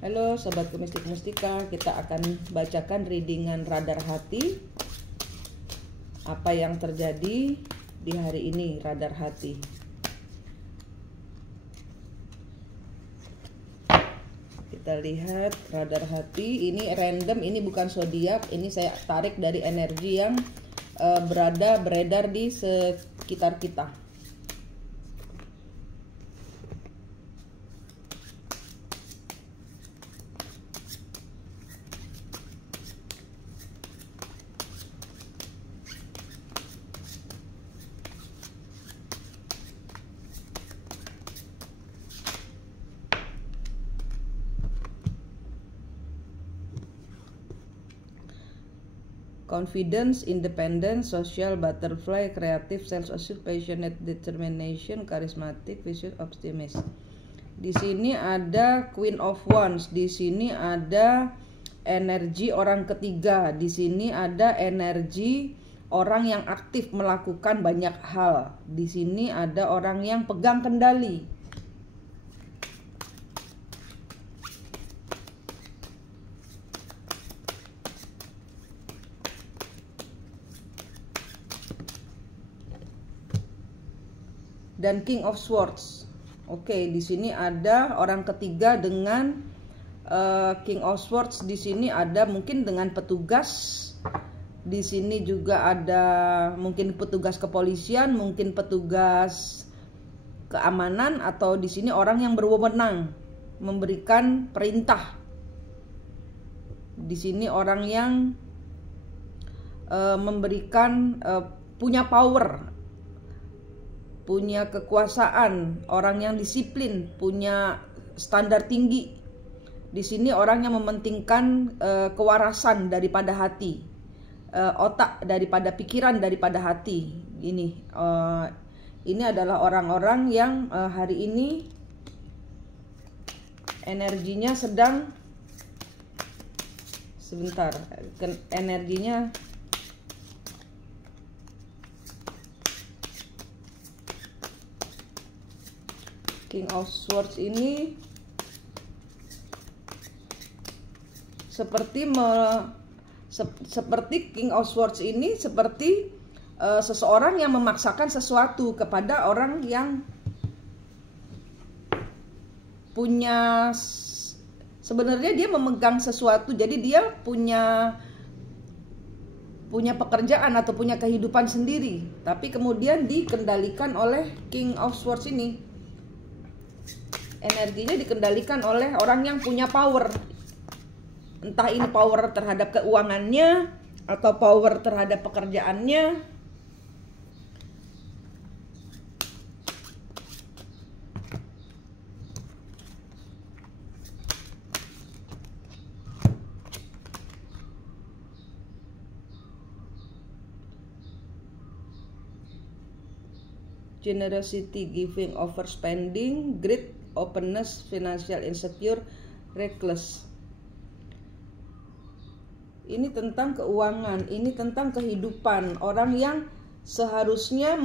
Halo Sobatku Mistik Mustika, kita akan bacakan readingan radar hati. Apa yang terjadi di hari ini, radar hati. Kita lihat radar hati, ini random, ini bukan zodiak, ini saya tarik dari energi yang beredar di sekitar kita. Confidence, independence, social, butterfly, creative, self-assured, passionate, determination, charismatic, vicious, optimist. Di sini ada Queen of Wands, di sini ada energi orang ketiga, di sini ada energi orang yang aktif melakukan banyak hal. Di sini ada orang yang pegang kendali. Dan King of Swords. Oke, di sini ada orang ketiga dengan King of Swords. Di sini ada mungkin dengan petugas. Di sini juga ada mungkin petugas kepolisian, mungkin petugas keamanan, atau di sini orang yang berwenang memberikan perintah. Di sini orang yang memberikan punya power, punya kekuasaan, orang yang disiplin, punya standar tinggi. Di sini orang yang mementingkan kewarasan daripada hati, otak daripada pikiran daripada hati. Ini adalah orang-orang yang hari ini energinya sedang energinya King of Swords ini seperti King of Swords ini seperti seseorang yang memaksakan sesuatu kepada orang yang punya, sebenarnya dia memegang sesuatu, jadi dia punya pekerjaan atau punya kehidupan sendiri, tapi kemudian dikendalikan oleh King of Swords ini. Energinya dikendalikan oleh orang yang punya power. Entah ini power terhadap keuangannya atau power terhadap pekerjaannya. Generosity, giving, overspending, greed, openness, financial insecure, reckless. Ini tentang keuangan, ini tentang kehidupan. Orang yang seharusnya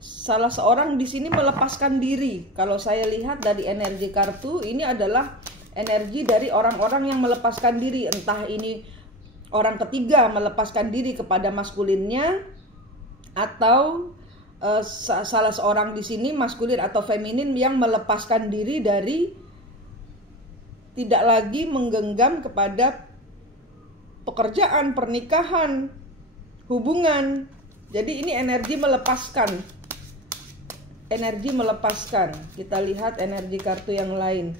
salah seorang di sini melepaskan diri. Kalau saya lihat dari energi kartu, ini adalah energi dari orang-orang yang melepaskan diri. Entah ini orang ketiga melepaskan diri kepada maskulinnya, atau salah seorang di sini maskulin atau feminin yang melepaskan diri dari tidak lagi menggenggam kepada pekerjaan, pernikahan, hubungan. Jadi ini energi melepaskan. Energi melepaskan. Kita lihat energi kartu yang lain.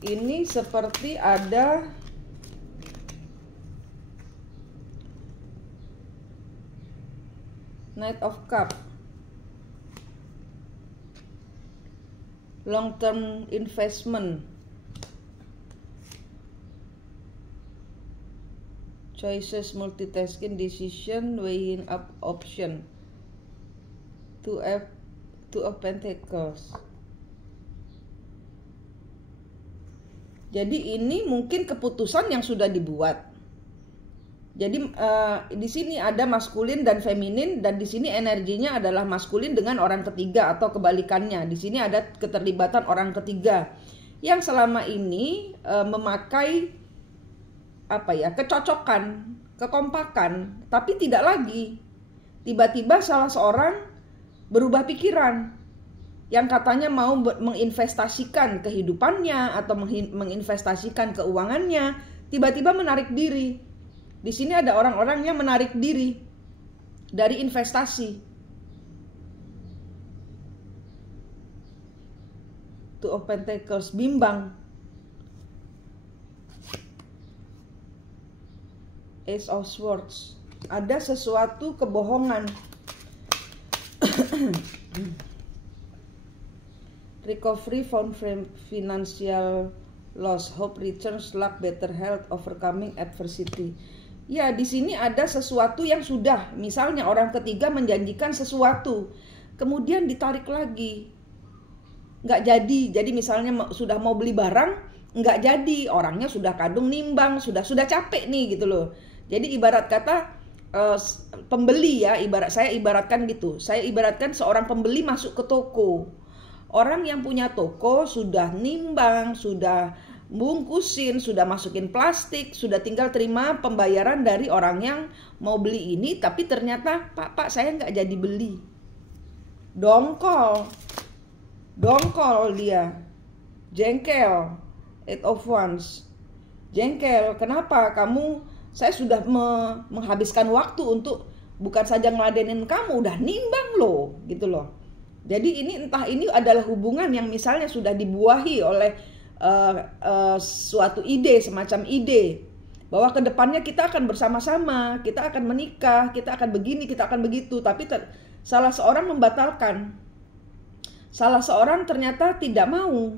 Ini seperti ada Knight of Cup, long term investment, choices, multitasking, decision, weighing up option, two of Pentacles. Jadi ini mungkin keputusan yang sudah dibuat. Jadi di sini ada maskulin dan feminin, dan di sini energinya adalah maskulin dengan orang ketiga atau kebalikannya. Di sini ada keterlibatan orang ketiga yang selama ini memakai kecocokan, kekompakan, tapi tidak lagi. Tiba-tiba salah seorang berubah pikiran yang katanya mau menginvestasikan kehidupannya atau menginvestasikan keuangannya, tiba-tiba menarik diri. Di sini ada orang-orang yang menarik diri dari investasi. Two of Pentacles, bimbang. Ace of Swords, ada sesuatu kebohongan. Recovery from financial loss, hope returns, luck, better health, overcoming adversity. Ya, di sini ada sesuatu yang sudah, misalnya orang ketiga menjanjikan sesuatu, kemudian ditarik lagi, nggak jadi. Jadi misalnya sudah mau beli barang, nggak jadi, orangnya sudah kadung nimbang, sudah capek nih gitu loh. Jadi ibarat kata pembeli ya, saya ibaratkan gitu. Saya ibaratkan seorang pembeli masuk ke toko. Orang yang punya toko sudah nimbang, sudah bungkusin, sudah masukin plastik, sudah tinggal terima pembayaran dari orang yang mau beli ini, tapi ternyata Pak saya nggak jadi beli. Dongkol dia, jengkel. Eight of Wands, jengkel. Kenapa saya sudah menghabiskan waktu untuk bukan saja ngeladenin kamu, udah nimbang loh gitu loh. Jadi entah ini adalah hubungan yang misalnya sudah dibuahi oleh suatu ide, semacam ide bahwa kedepannya kita akan bersama-sama, kita akan menikah, kita akan begini, kita akan begitu, tapi salah seorang membatalkan, salah seorang ternyata tidak mau,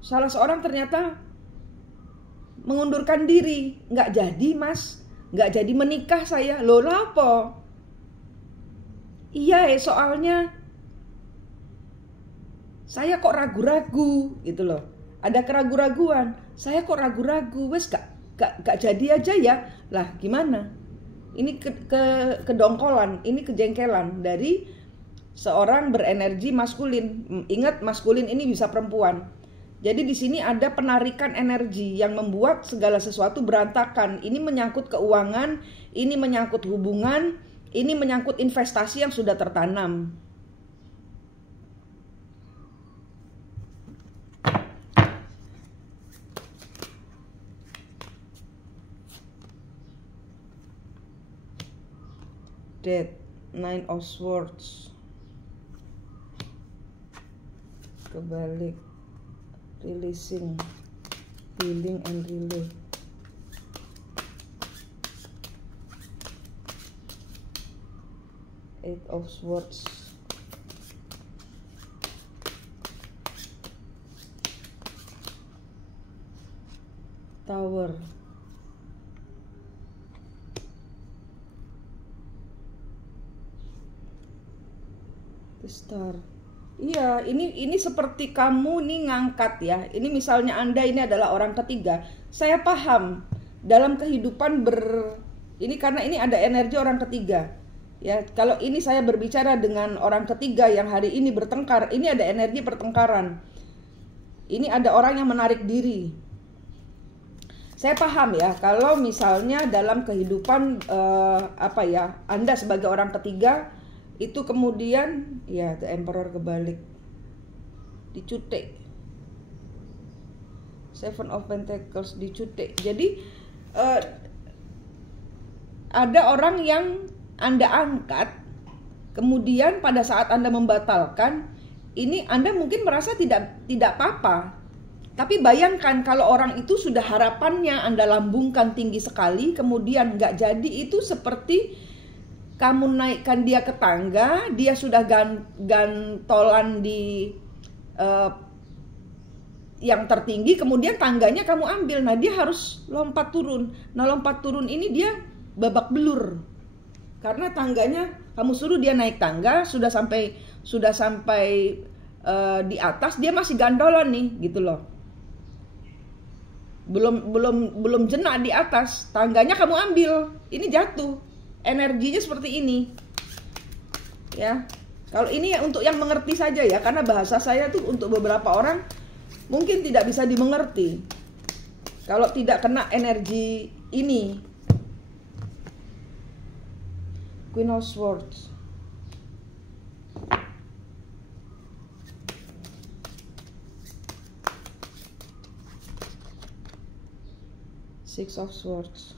salah seorang ternyata mengundurkan diri. Nggak jadi mas, nggak jadi menikah saya. Loh apa? Iya soalnya saya kok ragu-ragu gitu loh. Ada keraguan-raguan. Saya kok ragu-ragu. Wes gak jadi aja ya. Lah gimana? Ini kedongkolan, ini kejengkelan dari seorang berenergi maskulin. Ingat, maskulin ini bisa perempuan. Jadi di sini ada penarikan energi yang membuat segala sesuatu berantakan. Ini menyangkut keuangan, ini menyangkut hubungan, ini menyangkut investasi yang sudah tertanam. Death, Nine of Swords, kebalik, releasing, healing and relay. Eight of Swords, Tower, The Star. Iya, ini seperti kamu nih ngangkat ya. Ini misalnya Anda ini adalah orang ketiga. Saya paham dalam kehidupan ini karena ini ada energi orang ketiga. Ya, kalau ini saya berbicara dengan orang ketiga yang hari ini bertengkar, ini ada energi pertengkaran. Ini ada orang yang menarik diri. Saya paham ya, kalau misalnya dalam kehidupan Anda sebagai orang ketiga itu kemudian ya The Emperor kebalik, dicutek. Seven of Pentacles dicutek. Jadi ada orang yang Anda angkat, kemudian pada saat Anda membatalkan, ini Anda mungkin merasa tidak apa-apa. Tapi bayangkan kalau orang itu sudah harapannya Anda lambungkan tinggi sekali, kemudian nggak jadi, itu seperti kamu naikkan dia ke tangga, dia sudah gantolan di yang tertinggi, kemudian tangganya kamu ambil. Nah dia harus lompat turun. Nah lompat turun ini dia babak belur. Karena tangganya kamu suruh dia naik tangga, sudah sampai di atas, dia masih gandolan nih gitu loh. belum jenak di atas, tangganya kamu ambil, ini jatuh. Energinya seperti ini. Ya. Kalau ini ya untuk yang mengerti saja ya, karena bahasa saya tuh untuk beberapa orang mungkin tidak bisa dimengerti. Kalau tidak kena energi ini. Queen of Swords. Six of Swords.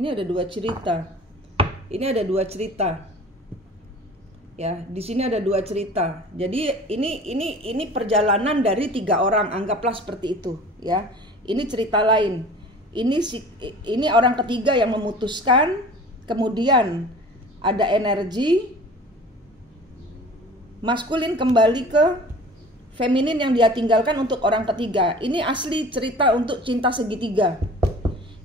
Ini ada dua cerita. Ini ada dua cerita. Ya, di sini ada dua cerita. Jadi ini perjalanan dari 3 orang, anggaplah seperti itu, ya. Ini cerita lain. Ini orang ketiga yang memutuskan, kemudian ada energi maskulin kembali ke feminin yang dia tinggalkan untuk orang ketiga. Ini asli cerita untuk cinta segitiga.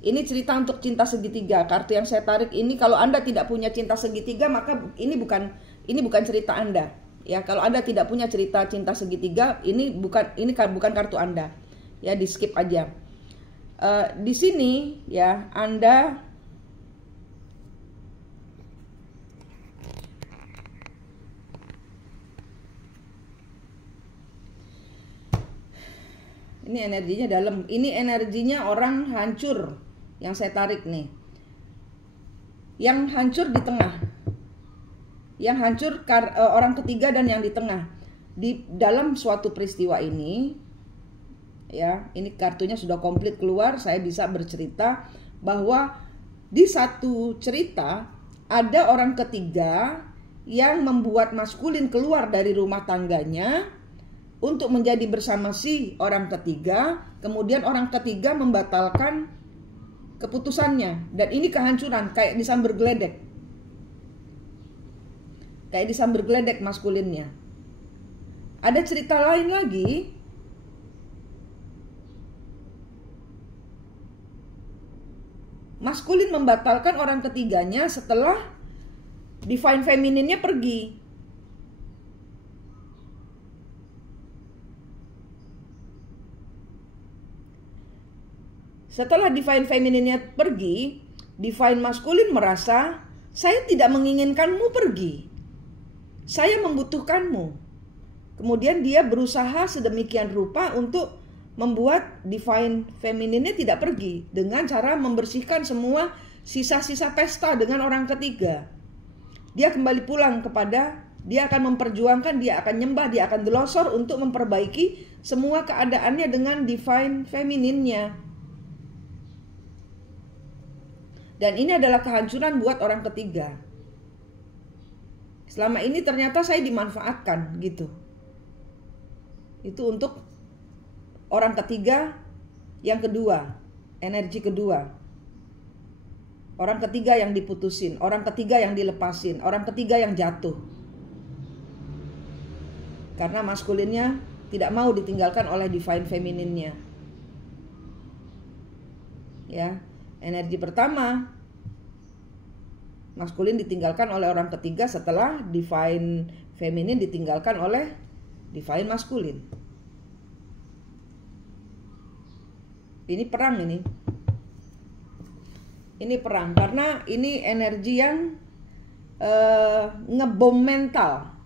Ini cerita untuk cinta segitiga. Kartu yang saya tarik ini, kalau Anda tidak punya cinta segitiga, maka ini bukan cerita Anda. Ya, kalau Anda tidak punya cerita cinta segitiga, ini bukan kartu Anda. Ya, di skip aja. Di sini ya, Anda ini energinya dalam. Ini energinya orang hancur. Yang saya tarik nih, yang hancur di tengah, yang hancur orang ketiga dan yang di tengah. Di dalam suatu peristiwa ini, ya, ini kartunya sudah komplit keluar. Saya bisa bercerita bahwa di satu cerita ada orang ketiga yang membuat maskulin keluar dari rumah tangganya untuk menjadi bersama si orang ketiga. Kemudian orang ketiga membatalkan keputusannya, dan ini kehancuran, kayak disambar geledek. Kayak disambar geledek maskulinnya. Ada cerita lain lagi. Maskulin membatalkan orang ketiganya setelah divine femininnya pergi. Setelah divine femininnya pergi, divine maskulin merasa, saya tidak menginginkanmu pergi. Saya membutuhkanmu. Kemudian dia berusaha sedemikian rupa untuk membuat divine femininnya tidak pergi dengan cara membersihkan semua sisa-sisa pesta dengan orang ketiga. Dia kembali pulang dia akan memperjuangkan, dia akan nyembah, dia akan delosor untuk memperbaiki semua keadaannya dengan divine femininnya. Dan ini adalah kehancuran buat orang ketiga. Selama ini ternyata saya dimanfaatkan gitu. Itu untuk orang ketiga yang kedua, energi kedua. Orang ketiga yang diputusin, orang ketiga yang dilepasin, orang ketiga yang jatuh. Karena maskulinnya tidak mau ditinggalkan oleh divine femininnya. Ya. Energi pertama, maskulin ditinggalkan oleh orang ketiga setelah divine feminin ditinggalkan oleh divine maskulin. Ini perang ini. Ini perang karena ini energi yang ngebom mental.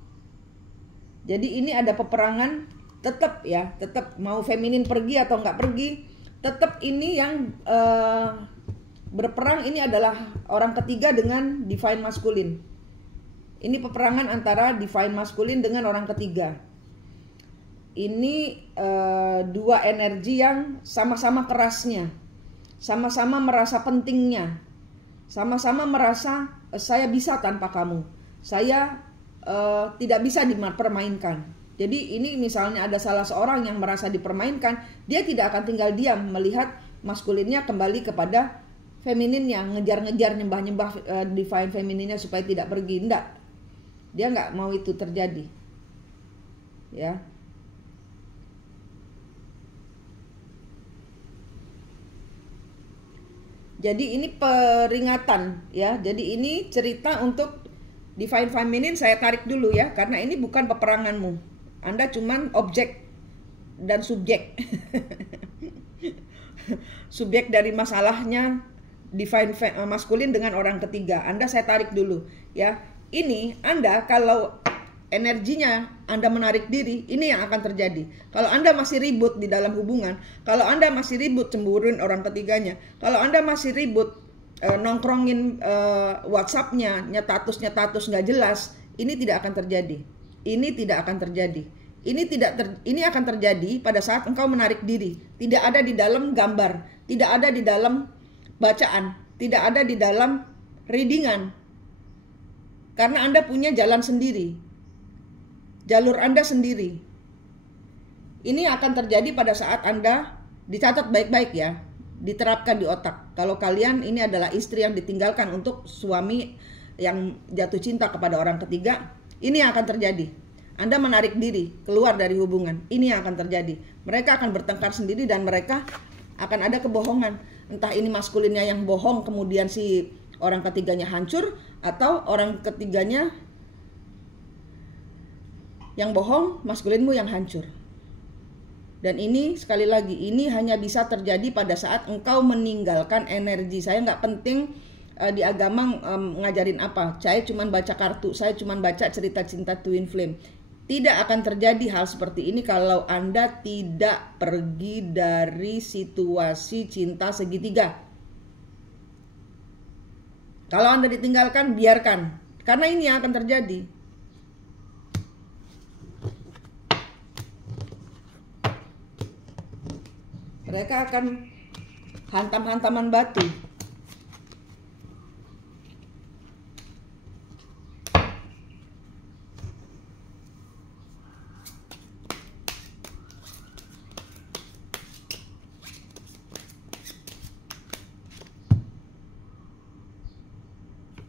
Jadi ini ada peperangan tetap ya, tetap mau feminin pergi atau nggak pergi, tetap ini yang berperang ini adalah orang ketiga dengan divine maskulin. Ini peperangan antara divine maskulin dengan orang ketiga. Ini dua energi yang sama-sama kerasnya, sama-sama merasa pentingnya, sama-sama merasa saya bisa tanpa kamu, saya tidak bisa dipermainkan. Jadi ini misalnya ada salah seorang yang merasa dipermainkan, dia tidak akan tinggal diam melihat maskulinnya kembali kepada femininnya, ngejar-ngejar, nyembah-nyembah divine femininnya supaya tidak pergi. Enggak, dia nggak mau itu terjadi. Ya, Jadi ini peringatan ya. Jadi ini cerita untuk Divine Feminine, saya tarik dulu ya, karena ini bukan peperanganmu. Anda cuman objek dan subjek. Subjek dari masalahnya Divine Masculine dengan orang ketiga. Anda saya tarik dulu ya. Ini Anda kalau energinya Anda menarik diri, ini yang akan terjadi. Kalau Anda masih ribut di dalam hubungan, kalau Anda masih ribut cemburuin orang ketiganya, kalau Anda masih ribut nongkrongin WhatsApp-nya, nyetatus nggak jelas, ini tidak akan terjadi. Ini tidak akan terjadi. Ini akan terjadi pada saat engkau menarik diri. Tidak ada di dalam gambar, tidak ada di dalam bacaan, tidak ada di dalam readingan. Karena Anda punya jalan sendiri. Jalur Anda sendiri. Ini akan terjadi pada saat Anda, dicatat baik-baik ya, diterapkan di otak. Kalau kalian ini adalah istri yang ditinggalkan untuk suami yang jatuh cinta kepada orang ketiga, ini yang akan terjadi. Anda menarik diri keluar dari hubungan, ini yang akan terjadi. Mereka akan bertengkar sendiri dan mereka akan ada kebohongan. Entah ini maskulinnya yang bohong kemudian si orang ketiganya hancur, atau orang ketiganya yang bohong, maskulinmu yang hancur. Dan ini sekali lagi, ini hanya bisa terjadi pada saat engkau meninggalkan energi. Saya nggak penting di agama ngajarin apa. Saya cuma baca kartu, saya cuma baca cerita cinta twin flame. Tidak akan terjadi hal seperti ini kalau Anda tidak pergi dari situasi cinta segitiga. Kalau Anda ditinggalkan, biarkan. Karena ini yang akan terjadi. Mereka akan hantam-hantaman batu.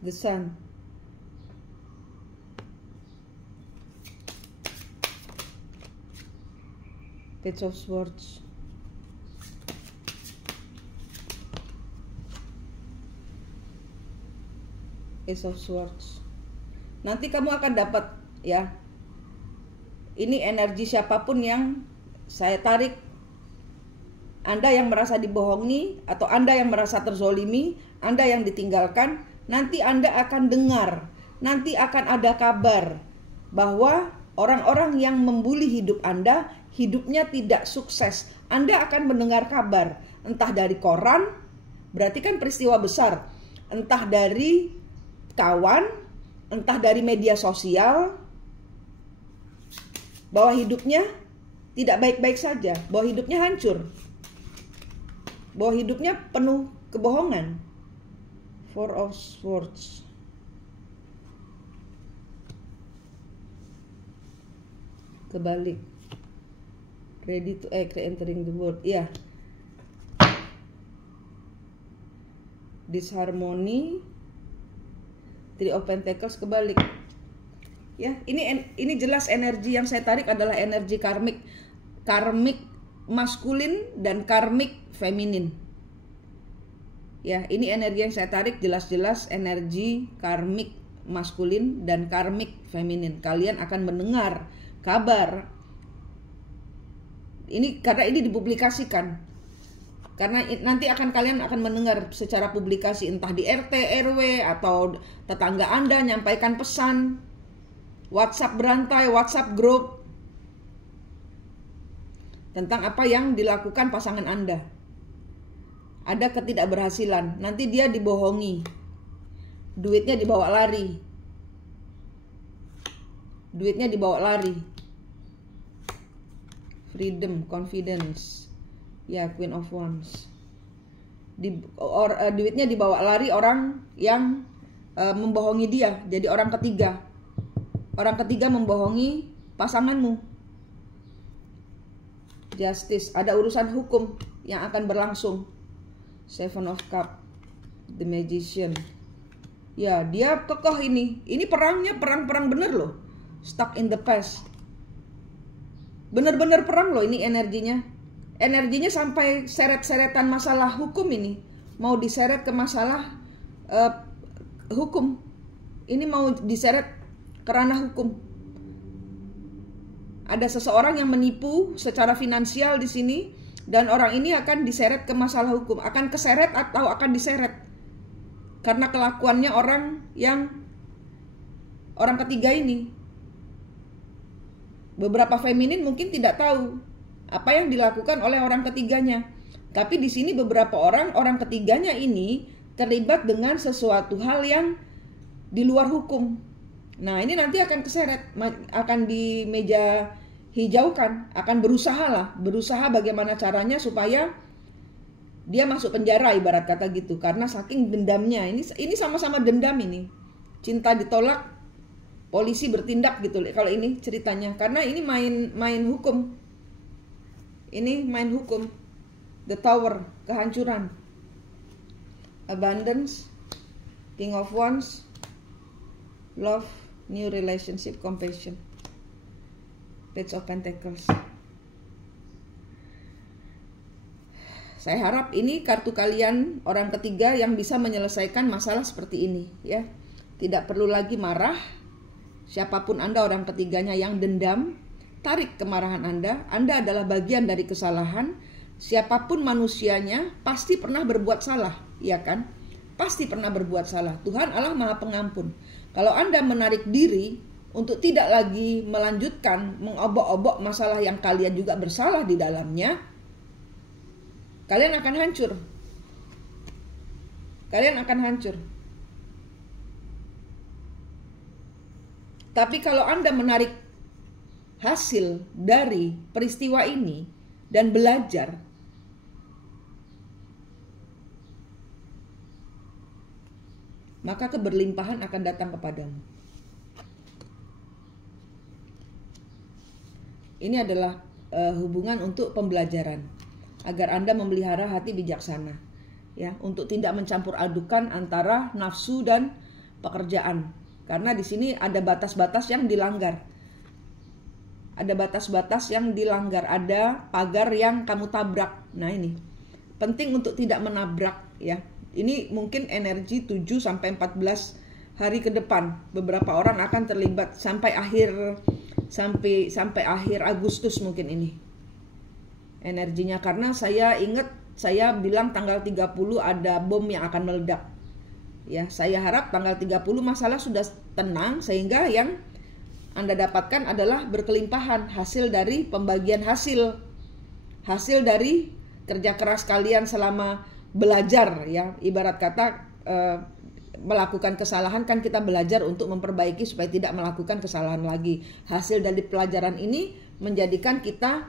The Sun. Page of Swords. Ace of Swords. Nanti kamu akan dapat ya. Ini energi siapapun yang saya tarik. Anda yang merasa dibohongi atau Anda yang merasa terzolimi, Anda yang ditinggalkan, nanti Anda akan dengar, nanti akan ada kabar bahwa orang-orang yang membuli hidup Anda, hidupnya tidak sukses. Anda akan mendengar kabar, entah dari koran, berarti kan peristiwa besar, entah dari kawan, entah dari media sosial, bahwa hidupnya tidak baik-baik saja, bahwa hidupnya hancur, bahwa hidupnya penuh kebohongan. Four of Swords. Kebalik. Ready to act, entering the world. Iya. Disharmony. Three of Pentacles kebalik. Ya, ini jelas energi yang saya tarik adalah energi karmik. Karmik maskulin dan karmik feminin. Ya, ini energi yang saya tarik jelas-jelas energi karmik maskulin dan karmik feminin. Kalian akan mendengar kabar. Ini karena ini dipublikasikan. Karena nanti kalian akan mendengar secara publikasi, entah di RT, RW, atau tetangga Anda nyampaikan pesan, WhatsApp berantai, WhatsApp grup, tentang apa yang dilakukan pasangan Anda. Ada ketidakberhasilan, nanti dia dibohongi, duitnya dibawa lari, freedom, confidence. Ya, Queen of Wands. Duitnya dibawa lari orang yang membohongi dia. Jadi orang ketiga. Orang ketiga membohongi pasanganmu. Justice. Ada urusan hukum yang akan berlangsung. Seven of Cups. The Magician. Ya, dia kokoh ini. Ini perangnya perang bener loh. Stuck in the past. Bener-bener perang loh ini energinya. Energinya sampai seret-seretan masalah hukum ini. mau diseret ke masalah hukum. Ini mau diseret ke ranah hukum. Ada seseorang yang menipu secara finansial di sini, dan orang ini akan diseret ke masalah hukum, akan keseret atau akan diseret karena kelakuannya orang ketiga ini. Beberapa feminin mungkin tidak tahu apa yang dilakukan oleh orang ketiganya, tapi di sini beberapa orang ketiganya ini terlibat dengan sesuatu hal yang di luar hukum. Nah, ini nanti akan keseret, akan di meja hijaukan, akan berusaha bagaimana caranya supaya dia masuk penjara, ibarat kata gitu, karena saking dendamnya. Ini sama-sama dendam ini. Cinta ditolak, polisi bertindak gitu kalau ini ceritanya, karena ini main hukum. Ini main hukum. The Tower, kehancuran. Abundance, King of Wands, Love, New Relationship, Compassion, Page of Pentacles. Saya harap ini kartu kalian orang ketiga yang bisa menyelesaikan masalah seperti ini ya. Tidak perlu lagi marah. Siapapun Anda orang ketiganya yang dendam, tarik kemarahan Anda. Anda adalah bagian dari kesalahan. Siapapun manusianya pasti pernah berbuat salah, ya kan? Pasti pernah berbuat salah. Tuhan Allah Maha Pengampun. Kalau Anda menarik diri untuk tidak lagi melanjutkan mengobok-obok masalah yang kalian juga bersalah di dalamnya, kalian akan hancur. Kalian akan hancur. Tapi kalau Anda menarik hasil dari peristiwa ini dan belajar, maka keberlimpahan akan datang kepadamu. Ini adalah hubungan untuk pembelajaran, agar Anda memelihara hati bijaksana, ya, untuk tidak mencampur adukan antara nafsu dan pekerjaan, karena di sini ada batas-batas yang dilanggar, ada batas-batas yang dilanggar, ada pagar yang kamu tabrak. Nah, ini penting untuk tidak menabrak, ya. Ini mungkin energi 7 sampai 14 hari ke depan. Beberapa orang akan terlibat sampai akhir Agustus mungkin ini energinya, karena saya ingat saya bilang tanggal 30 ada bom yang akan meledak. Ya, saya harap tanggal 30 masalah sudah tenang sehingga yang Anda dapatkan adalah berkelimpahan hasil dari pembagian hasil dari kerja keras kalian selama belajar, ya. Ibarat kata melakukan kesalahan kan kita belajar untuk memperbaiki supaya tidak melakukan kesalahan lagi. Hasil dari pelajaran ini menjadikan kita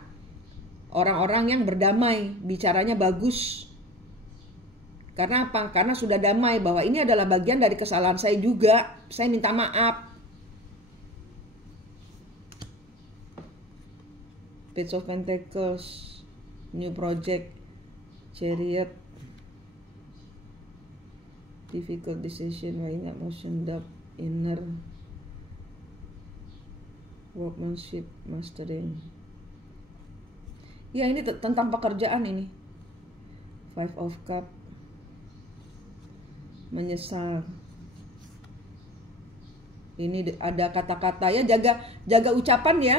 orang-orang yang berdamai, bicaranya bagus. Karena apa? Karena sudah damai bahwa ini adalah bagian dari kesalahan saya juga. Saya minta maaf. Page of Pentacles, New Project, Chariot, Difficult Decision, Weighing Emotion, Doubt, Inner, Workmanship, Mastering. Ya, ini tentang pekerjaan ini. Five of Cup, menyesal. Ini ada kata-kata, ya, jaga ucapan, ya.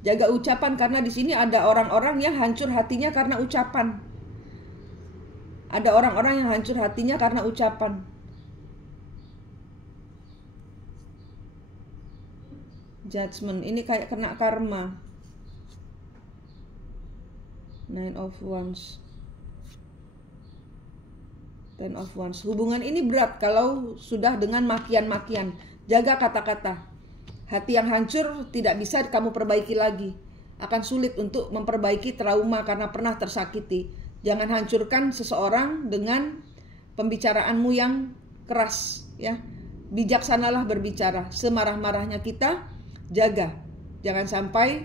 Jaga ucapan, karena di sini ada orang-orang yang hancur hatinya karena ucapan. Ada orang-orang yang hancur hatinya karena ucapan. Judgment, ini kayak kena karma. Nine of Wands, Ten of Wands. Hubungan ini berat kalau sudah dengan makian-makian. Jaga kata-kata. Hati yang hancur tidak bisa kamu perbaiki lagi. Akan sulit untuk memperbaiki trauma karena pernah tersakiti. Jangan hancurkan seseorang dengan pembicaraanmu yang keras, ya. Bijaksanalah berbicara. Semarah-marahnya kita, jaga. Jangan sampai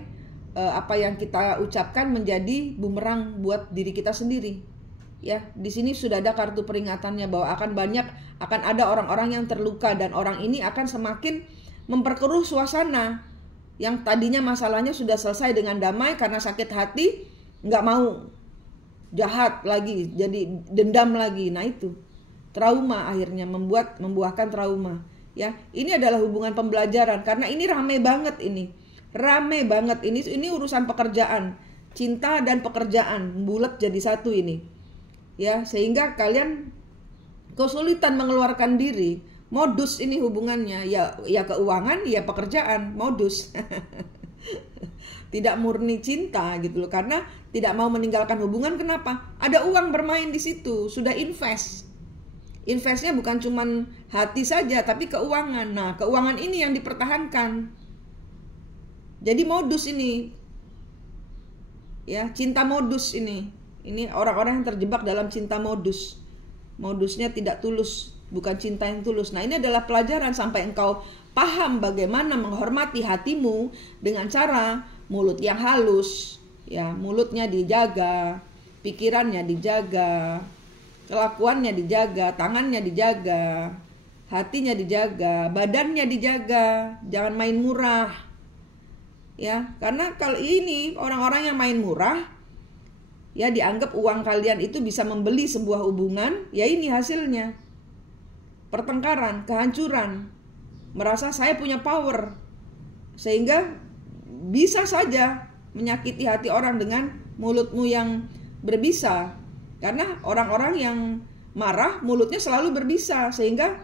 apa yang kita ucapkan menjadi bumerang buat diri kita sendiri. Ya, di sini sudah ada kartu peringatannya bahwa akan ada orang-orang yang terluka, dan orang ini akan semakin memperkeruh suasana. Yang tadinya masalahnya sudah selesai dengan damai, karena sakit hati nggak mau. jahat lagi, jadi dendam lagi. Nah itu trauma, akhirnya membuahkan trauma. Ya, ini adalah hubungan pembelajaran karena ini rame banget ini. Rame banget ini urusan pekerjaan. Cinta dan pekerjaan bulat jadi satu ini. Ya, sehingga kalian kesulitan mengeluarkan diri. Modus ini hubungannya, ya keuangan, ya pekerjaan, modus. Tidak murni cinta gitu loh, karena tidak mau meninggalkan hubungan. Kenapa? Ada uang bermain di situ, sudah invest. Investnya bukan cuman hati saja, tapi keuangan. Nah, keuangan ini yang dipertahankan. Jadi modus ini, ya cinta modus ini. Ini orang-orang yang terjebak dalam cinta modus. Modusnya tidak tulus, bukan cinta yang tulus. Nah, ini adalah pelajaran sampai engkau paham bagaimana menghormati hatimu dengan cara mulut yang halus, ya, mulutnya dijaga, pikirannya dijaga, kelakuannya dijaga, tangannya dijaga, hatinya dijaga, badannya dijaga, jangan main murah. Ya, karena kalau ini orang-orang yang main murah, ya dianggap uang kalian itu bisa membeli sebuah hubungan, ya ini hasilnya. Pertengkaran, kehancuran, merasa saya punya power, sehingga bisa saja menyakiti hati orang dengan mulutmu yang berbisa. Karena orang-orang yang marah mulutnya selalu berbisa, sehingga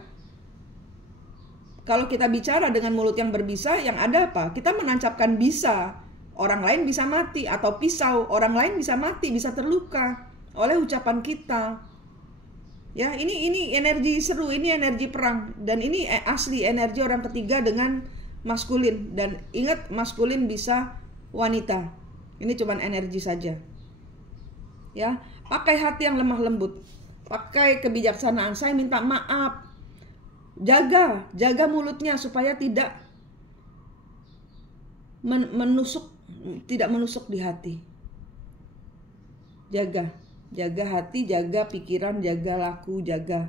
kalau kita bicara dengan mulut yang berbisa, yang ada apa? Kita menancapkan bisa. Orang lain bisa mati, atau pisau, orang lain bisa mati, bisa terluka oleh ucapan kita. Ya, ini energi seru, ini energi perang, dan ini asli energi orang ketiga dengan maskulin. Dan ingat, maskulin bisa wanita. Ini cuma energi saja. Ya, pakai hati yang lemah lembut, pakai kebijaksanaan. Saya minta maaf. Jaga mulutnya supaya tidak menusuk di hati. Jaga hati, jaga pikiran, jaga laku, jaga.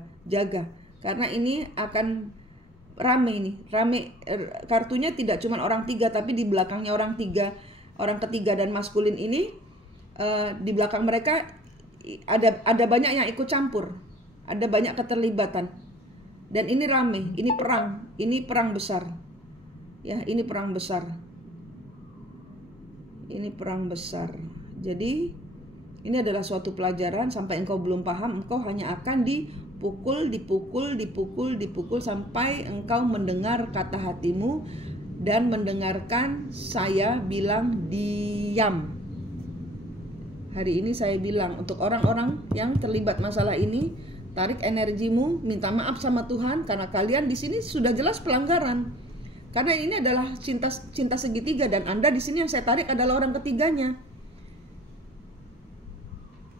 Karena ini akan rame. Kartunya tidak cuma orang tiga, tapi di belakangnya orang ketiga dan maskulin ini, di belakang mereka ada banyak yang ikut campur, ada banyak keterlibatan. Dan ini rame, ini perang besar. Ya, ini perang besar. Jadi ini adalah suatu pelajaran. Sampai engkau belum paham, engkau hanya akan dipukul sampai engkau mendengar kata hatimu dan mendengarkan saya bilang diam. Hari ini saya bilang untuk orang-orang yang terlibat masalah ini, tarik energimu, minta maaf sama Tuhan karena kalian di sini sudah jelas pelanggaran. Karena ini adalah cinta segitiga, dan Anda di sini yang saya tarik adalah orang ketiganya.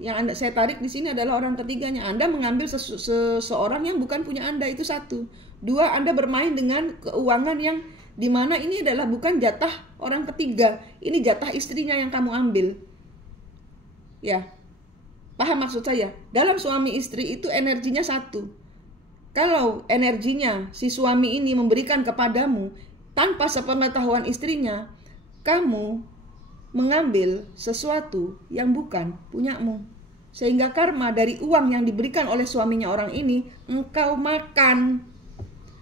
Yang saya tarik di sini adalah orang ketiganya. Anda mengambil seseorang yang bukan punya Anda, itu satu. Dua, Anda bermain dengan keuangan yang dimana ini adalah bukan jatah orang ketiga, ini jatah istrinya yang kamu ambil. Ya, paham maksud saya? Dalam suami istri itu energinya satu. Kalau energinya si suami ini memberikan kepadamu tanpa sepengetahuan istrinya, kamu mengambil sesuatu yang bukan punyamu. Sehingga karma dari uang yang diberikan oleh suaminya orang ini, engkau makan.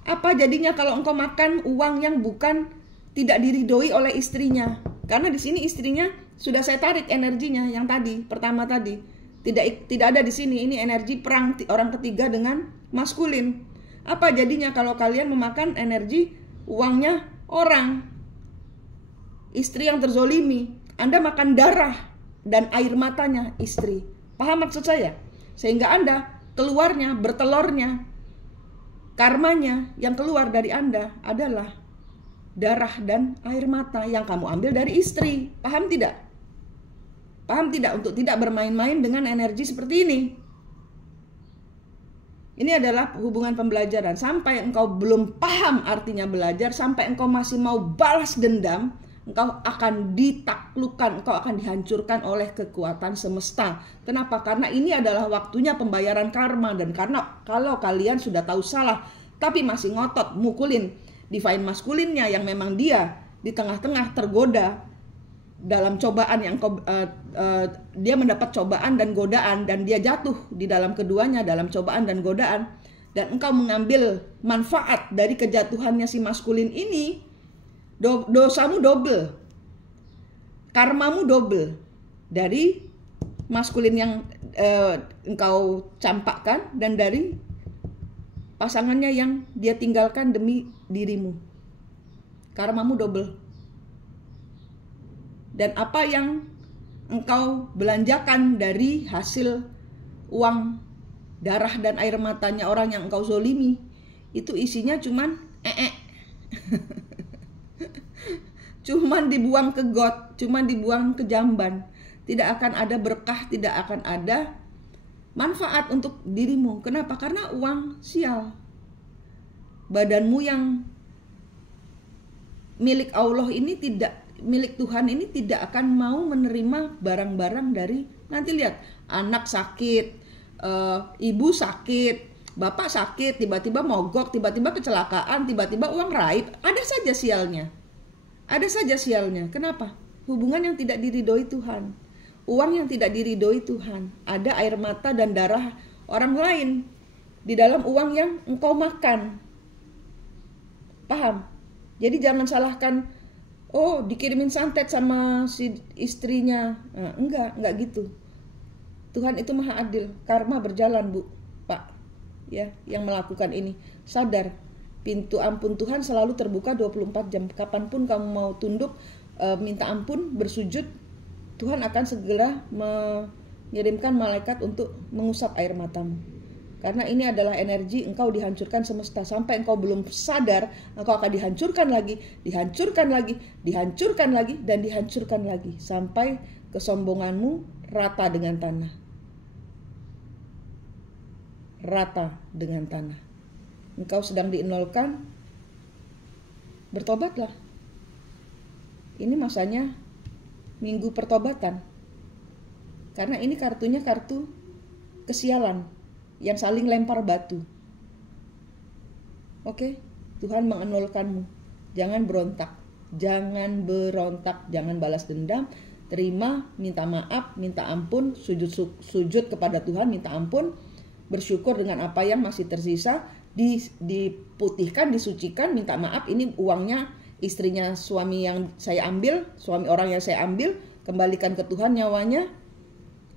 Apa jadinya kalau engkau makan uang yang bukan, tidak diridhoi oleh istrinya? Karena di sini istrinya sudah saya tarik energinya yang pertama tadi. Tidak ada di sini. Ini energi perang orang ketiga dengan maskulin. Apa jadinya kalau kalian memakan energi uangnya orang, istri yang terzolimi? Anda makan darah dan air matanya istri. Paham maksud saya? Sehingga Anda keluarnya, bertelurnya, karmanya yang keluar dari Anda adalah darah dan air mata yang kamu ambil dari istri. Paham tidak? Paham tidak? Untuk tidak bermain-main dengan energi seperti ini. Ini adalah hubungan pembelajaran. Sampai engkau belum paham artinya belajar, sampai engkau masih mau balas dendam, engkau akan ditaklukkan, engkau akan dihancurkan oleh kekuatan semesta. Kenapa? Karena ini adalah waktunya pembayaran karma. Dan karena kalau kalian sudah tahu salah, tapi masih ngotot mukulin divine maskulinnya yang memang dia di tengah-tengah tergoda dalam cobaan yang dia mendapat cobaan dan godaan, dan dia jatuh di dalam keduanya, dalam cobaan dan godaan, dan engkau mengambil manfaat dari kejatuhannya si maskulin ini, dosamu double, karmamu double dari maskulin yang engkau campakkan dan dari pasangannya yang dia tinggalkan demi dirimu. Karmamu double. Dan apa yang engkau belanjakan dari hasil uang, darah dan air matanya orang yang engkau zolimi, itu isinya cuman cuman dibuang ke got, cuman dibuang ke jamban. Tidak akan ada berkah, tidak akan ada manfaat untuk dirimu. Kenapa? Karena uang sial. Badanmu yang milik Allah ini milik Tuhan ini tidak akan mau menerima barang-barang dari, nanti lihat, anak sakit, ibu sakit, bapak sakit, tiba-tiba mogok, tiba-tiba kecelakaan, tiba-tiba uang raib, ada saja sialnya. Ada saja sialnya. Kenapa? Hubungan yang tidak diridhoi Tuhan. Uang yang tidak diridhoi Tuhan. Ada air mata dan darah orang lain di dalam uang yang engkau makan. Paham? Jadi jangan salahkan, oh dikirimin santet sama si istrinya. Nah, enggak gitu. Tuhan itu maha adil. Karma berjalan, Bu, Pak, ya, yang melakukan ini. Sadar, pintu ampun Tuhan selalu terbuka 24 jam. Kapanpun kamu mau tunduk, minta ampun, bersujud, Tuhan akan segera mengirimkan malaikat untuk mengusap air matamu. Karena ini adalah energi engkau dihancurkan semesta. Sampai engkau belum sadar, engkau akan dihancurkan lagi, dihancurkan lagi, dihancurkan lagi, dan dihancurkan lagi. Sampai kesombonganmu rata dengan tanah. Rata dengan tanah. Engkau sedang dienolkan, bertobatlah. Ini masanya minggu pertobatan. Karena ini kartunya kartu kesialan yang saling lempar batu. Oke, Tuhan mengenolkanmu. Jangan berontak, jangan berontak, jangan balas dendam. Terima, minta maaf, minta ampun, sujud kepada Tuhan, minta ampun, bersyukur dengan apa yang masih tersisa, diputihkan, disucikan, minta maaf. Ini uangnya istrinya suami yang saya ambil, suami orang yang saya ambil, kembalikan ke Tuhan nyawanya.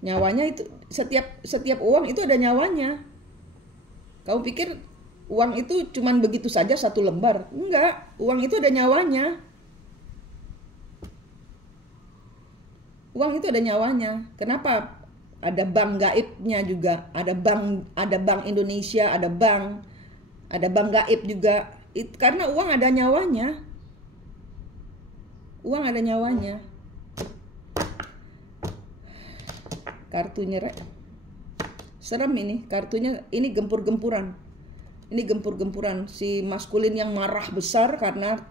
Nyawanya itu setiap uang itu ada nyawanya. Kamu pikir uang itu cuman begitu saja satu lembar? Enggak, uang itu ada nyawanya. Uang itu ada nyawanya. Kenapa? Ada bank gaibnya juga, ada bank Indonesia, ada bank gaib juga. Karena uang ada nyawanya. Uang ada nyawanya. Kartunya serem ini, kartunya ini gempur-gempuran. Ini gempur-gempuran si maskulin yang marah besar karena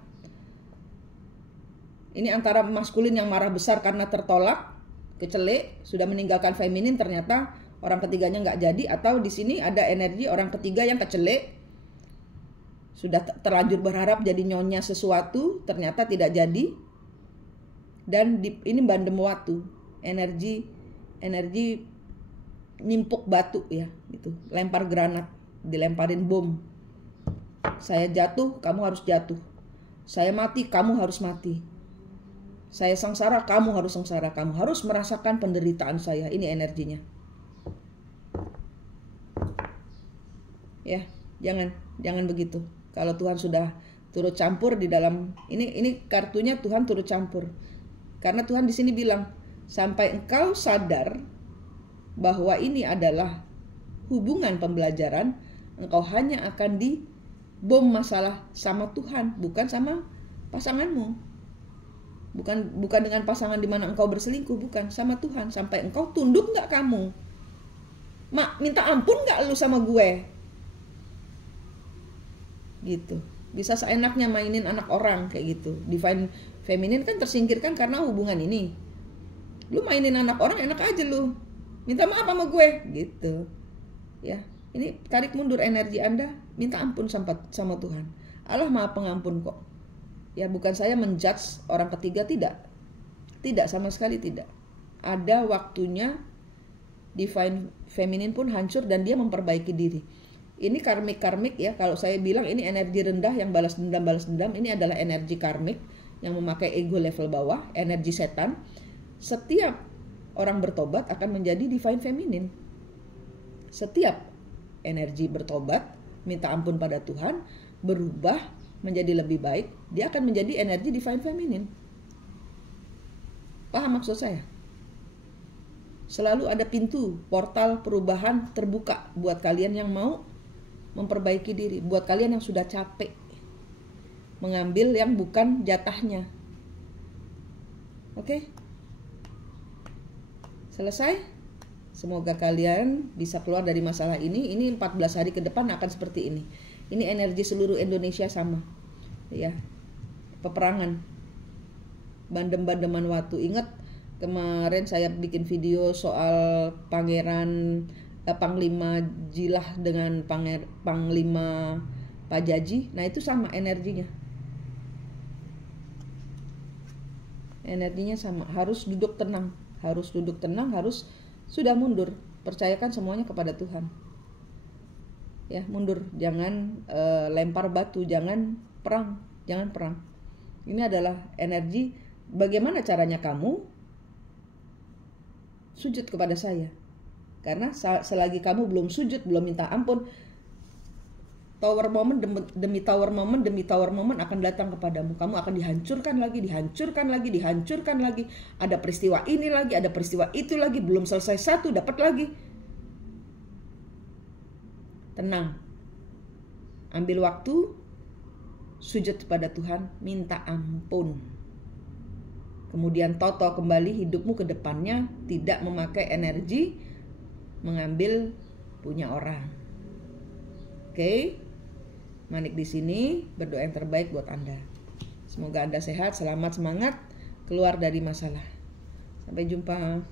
ini antara maskulin yang marah besar karena tertolak, kecelek, sudah meninggalkan feminin, ternyata orang ketiganya nggak jadi, atau di sini ada energi orang ketiga yang kecelek, sudah terlanjur berharap jadi nyonya sesuatu, ternyata tidak jadi, dan ini bandem watu, energi nimpuk batu ya, gitu, lempar granat, dilemparin bom. Saya jatuh, kamu harus jatuh. Saya mati, kamu harus mati. Saya sengsara, kamu harus sengsara. Kamu harus merasakan penderitaan saya. Ini energinya. Ya, jangan begitu. Kalau Tuhan sudah turut campur di dalam ini kartunya, Tuhan turut campur. Karena Tuhan di sini bilang, sampai engkau sadar bahwa ini adalah hubungan pembelajaran, engkau hanya akan dibom masalah sama Tuhan, bukan sama pasanganmu. Bukan dengan pasangan di mana engkau berselingkuh, bukan, sama Tuhan. Sampai engkau tunduk nggak kamu? Minta ampun nggak lu sama gue? Gitu. Bisa seenaknya mainin anak orang kayak gitu. Divine Feminine kan tersingkirkan karena hubungan ini. Lu mainin anak orang enak aja lu. Minta maaf sama gue gitu. Ya, ini tarik mundur energi Anda, minta ampun sama Tuhan. Allah Maha Pengampun kok. Ya, bukan saya menjudge orang ketiga, tidak. Tidak, sama sekali tidak. Ada waktunya divine feminine pun hancur dan dia memperbaiki diri. Ini karmik ya, kalau saya bilang ini energi rendah yang balas dendam, ini adalah energi karmik yang memakai ego level bawah, energi setan. Setiap orang bertobat akan menjadi divine feminine. Setiap energi bertobat, minta ampun pada Tuhan, berubah menjadi lebih baik, dia akan menjadi energi divine feminine. Paham maksud saya? Selalu ada pintu, portal perubahan terbuka buat kalian yang mau memperbaiki diri, buat kalian yang sudah capek mengambil yang bukan jatahnya. Oke? Selesai? Semoga kalian bisa keluar dari masalah ini. Ini 14 hari ke depan akan seperti ini. Ini energi seluruh Indonesia sama. Ya. Peperangan. Bandem-bandeman waktu. Ingat kemarin saya bikin video soal Panglima Jilah dengan Panglima Pajaji. Nah, itu sama energinya. Energinya sama. Harus duduk tenang, harus sudah mundur. Percayakan semuanya kepada Tuhan. Ya, mundur. Jangan lempar batu, jangan perang. Ini adalah energi. Bagaimana caranya kamu sujud kepada saya? Karena selagi kamu belum sujud, belum minta ampun, tower moment demi tower moment akan datang kepadamu. Kamu akan dihancurkan lagi. Ada peristiwa ini lagi, ada peristiwa itu lagi, belum selesai satu, dapat lagi. Tenang. Ambil waktu, sujud kepada Tuhan, minta ampun. Kemudian toto kembali hidupmu ke depannya, tidak memakai energi mengambil punya orang. Oke? Manik di sini berdoa yang terbaik buat Anda. Semoga Anda sehat, selamat, semangat, keluar dari masalah. Sampai jumpa.